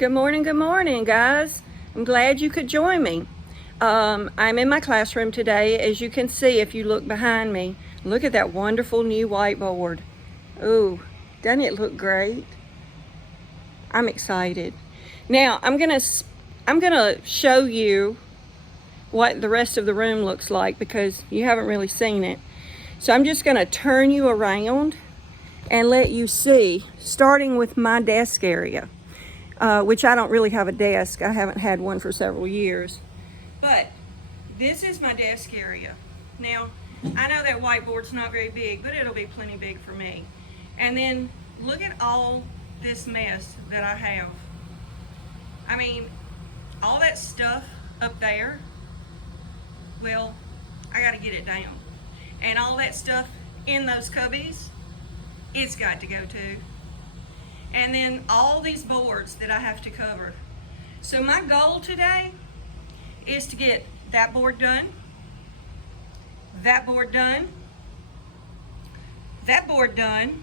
Good morning, guys. I'm glad you could join me. I'm in my classroom today. As you can see, if you look behind me, look at that wonderful new whiteboard. Ooh, doesn't it look great? I'm excited. Now, I'm gonna show you what the rest of the room looks like because you haven't really seen it. So I'm just gonna turn you around and let you see, starting with my desk area. Which I don't really have a desk. I haven't had one for several years. But this is my desk area. Now, I know that whiteboard's not very big, but it'll be plenty big for me. And then look at all this mess that I have. I mean, all that stuff up there, well, I gotta get it down. And all that stuff in those cubbies, it's got to go too. And then all these boards that I have to cover. So my goal today is to get that board done, that board done, that board done,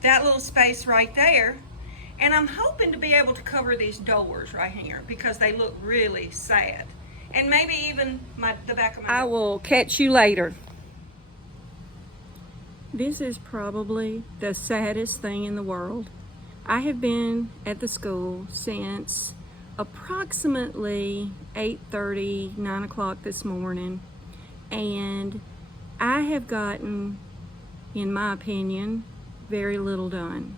that little space right there, and I'm hoping to be able to cover these doors right here because they look really sad. And maybe even the back of my... I will catch you later. This is probably the saddest thing in the world. I have been at the school since approximately 8:30, 9 o'clock this morning, and I have gotten, in my opinion, very little done.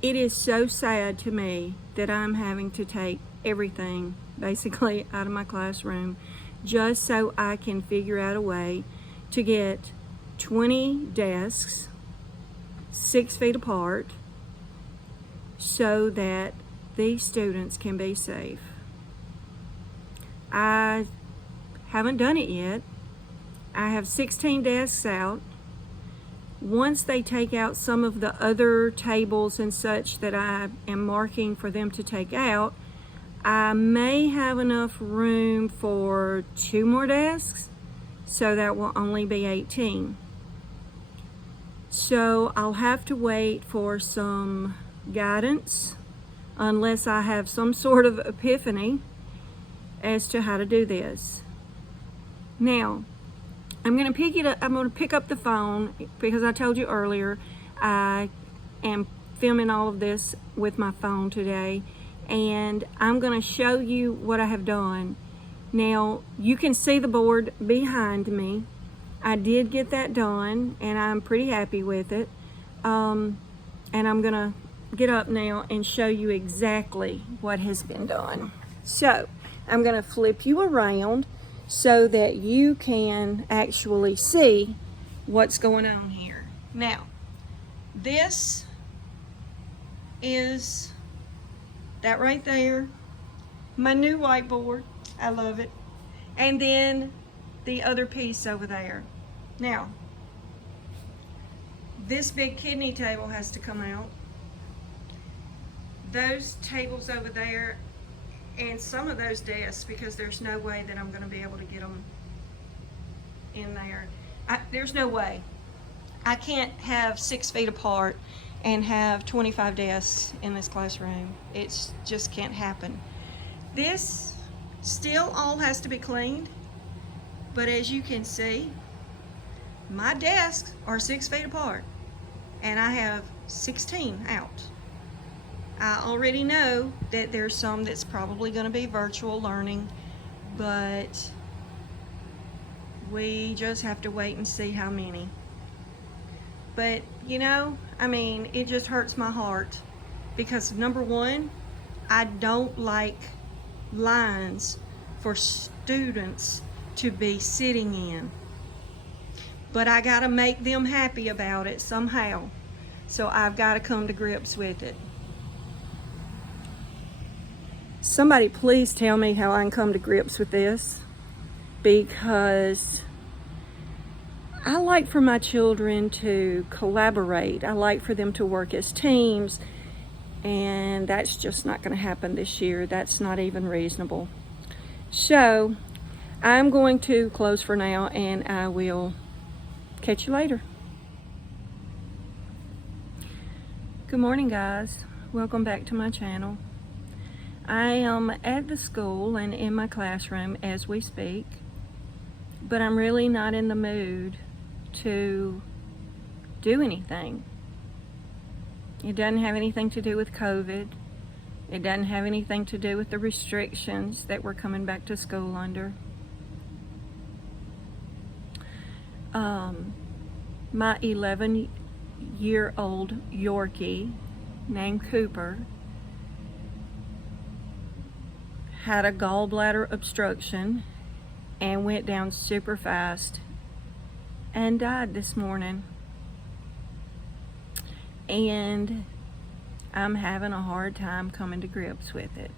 It is so sad to me that I'm having to take everything basically out of my classroom just so I can figure out a way to get 20 desks 6 feet apart so that these students can be safe. I haven't done it yet. I have 16 desks out. Once they take out some of the other tables and such that I am marking for them to take out, I may have enough room for 2 more desks, so that will only be 18. So I'll have to wait for some guidance unless I have some sort of epiphany as to how to do this. Now, I'm going to pick up the phone because I told you earlier I am filming all of this with my phone today, and I'm going to show you what I have done. Now, you can see the board behind me. I did get that done, and I'm pretty happy with it. And I'm gonna get up now and show you exactly what has been done. So, I'm gonna flip you around so that you can actually see what's going on here. Now, this is that right there, my new whiteboard. I love it. And then the other piece over there. Now, this big kidney table has to come out. Those tables over there and some of those desks, because there's no way that I'm going to be able to get them in there. There's no way. I can't have 6 feet apart and have 25 desks in this classroom. It just can't happen. This still all has to be cleaned. But as you can see, my desks are 6 feet apart and I have 16 out. I already know that there's some that's probably going to be virtual learning, but we just have to wait and see how many. But you know, I mean, it just hurts my heart because number one, I don't like lines for students to be sitting in, but I gotta make them happy about it somehow, so I've got to come to grips with it. Somebody please tell me how I can come to grips with this, because I like for my children to collaborate. I like for them to work as teams, and that's just not going to happen this year. That's not even reasonable. So I'm going to close for now, and I will catch you later. Good morning, guys. welcome back to my channel. I am at the school and in my classroom as we speak, but I'm really not in the mood to do anything. It doesn't have anything to do with COVID. It doesn't have anything to do with the restrictions that we're coming back to school under. My 11-year-old Yorkie named Cooper had a gallbladder obstruction and went down super fast and died this morning. And I'm having a hard time coming to grips with it.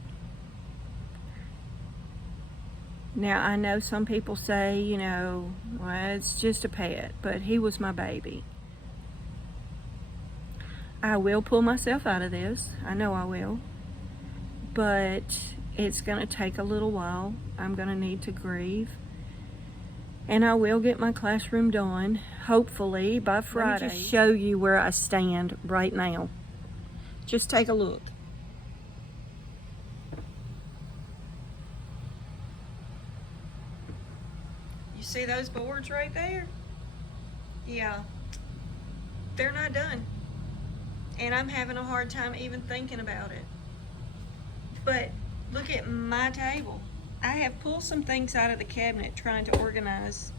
Now, I know some people say, well, it's just a pet, but he was my baby. I will pull myself out of this. I know I will. But it's going to take a little while. I'm going to need to grieve. And I will get my classroom done, hopefully, by Friday. Let me just show you where I stand right now. Just take a look. You see those boards right there? Yeah, they're not done. And I'm having a hard time even thinking about it. But look at my table. I have pulled some things out of the cabinet trying to organize,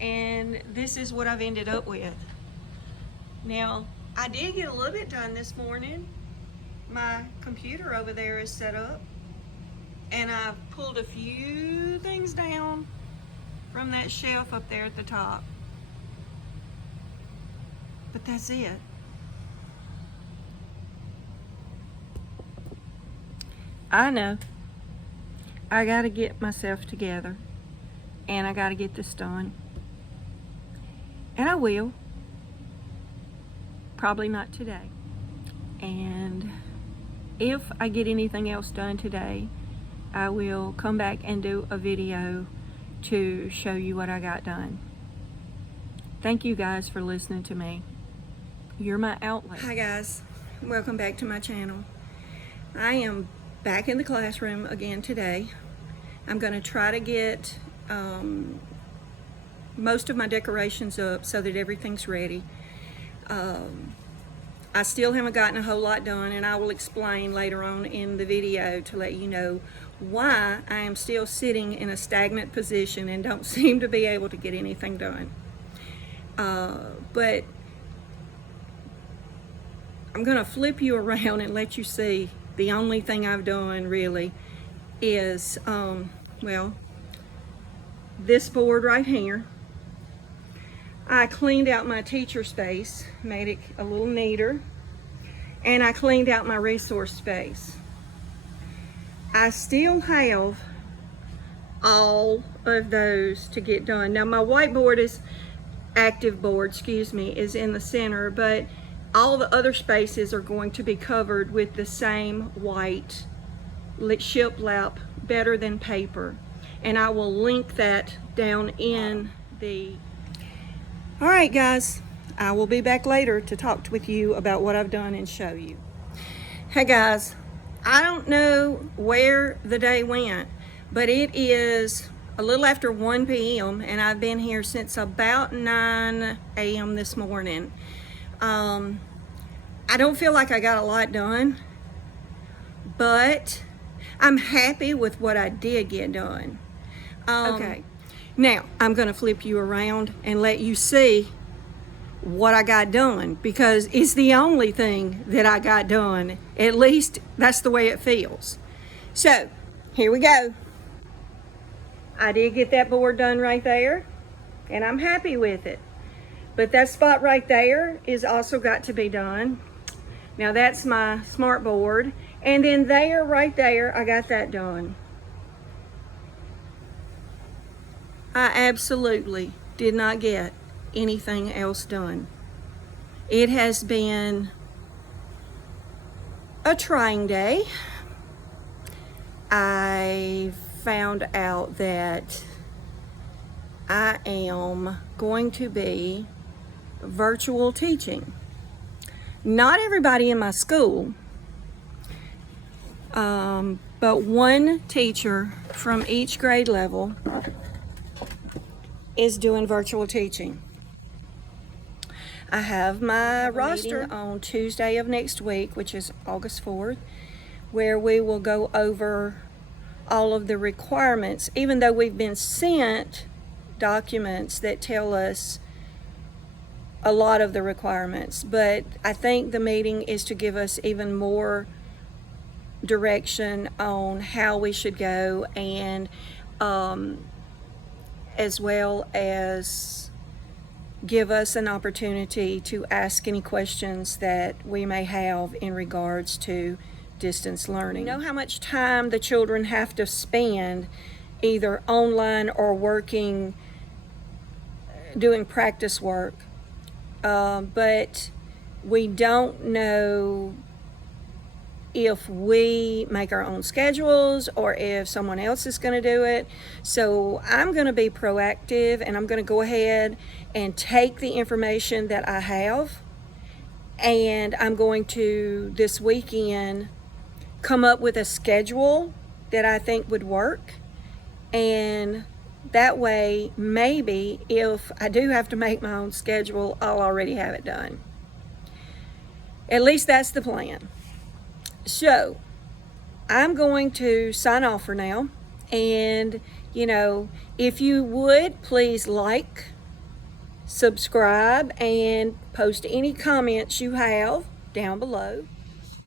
and this is what I've ended up with. Now, I did get a little bit done this morning. My computer over there is set up, and I've pulled a few things down from that shelf up there at the top. But that's it. I know. I gotta get myself together, and I gotta get this done. And I will. Probably not today. And if I get anything else done today, I will come back and do a video to show you what I got done. Thank you guys for listening to me. You're my outlet. Hi guys, welcome back to my channel. I am back in the classroom again today. I'm going to try to get most of my decorations up so that everything's ready. I still haven't gotten a whole lot done, and I will explain later on in the video to let you know why I am still sitting in a stagnant position and don't seem to be able to get anything done. But I'm going to flip you around and let you see the only thing I've done really is, well, this board right here. I cleaned out my teacher space, made it a little neater, and I cleaned out my resource space. I still have all of those to get done. Now my whiteboard is, active board, excuse me, is in the center, but all the other spaces are going to be covered with the same white shiplap, better than paper. And I will link that down in the... All right, guys, I will be back later to talk with you about what I've done and show you. Hey, guys, I don't know where the day went, but it is a little after 1 p.m. and I've been here since about 9 a.m. this morning. I don't feel like I got a lot done, but I'm happy with what I did get done. Okay, now I'm going to flip you around and let you see what I got done, because it's the only thing that I got done. At least that's the way it feels. So here we go. I did get that board done right there, and I'm happy with it. But that spot right there is also got to be done. Now that's my smart board. And then there, right there, I got that done. I absolutely did not get anything else done. It has been a trying day. I found out that I am going to be virtual teaching. Not everybody in my school But one teacher from each grade level is doing virtual teaching. I have my roster on Tuesday of next week, which is August 4th, where we will go over all of the requirements, even though we've been sent documents that tell us a lot of the requirements. But I think the meeting is to give us even more direction on how we should go, and as well as give us an opportunity to ask any questions that we may have in regards to distance learning. You know how much time the children have to spend either online or working, doing practice work, but we don't know if we make our own schedules or if someone else is going to do it. So I'm going to be proactive, and I'm going to go ahead and take the information that I have, and I'm going to this weekend come up with a schedule that I think would work. And that way, maybe if I do have to make my own schedule, I'll already have it done. At least that's the plan. So I'm going to sign off for now. And, if you would, please like, subscribe, and post any comments you have down below.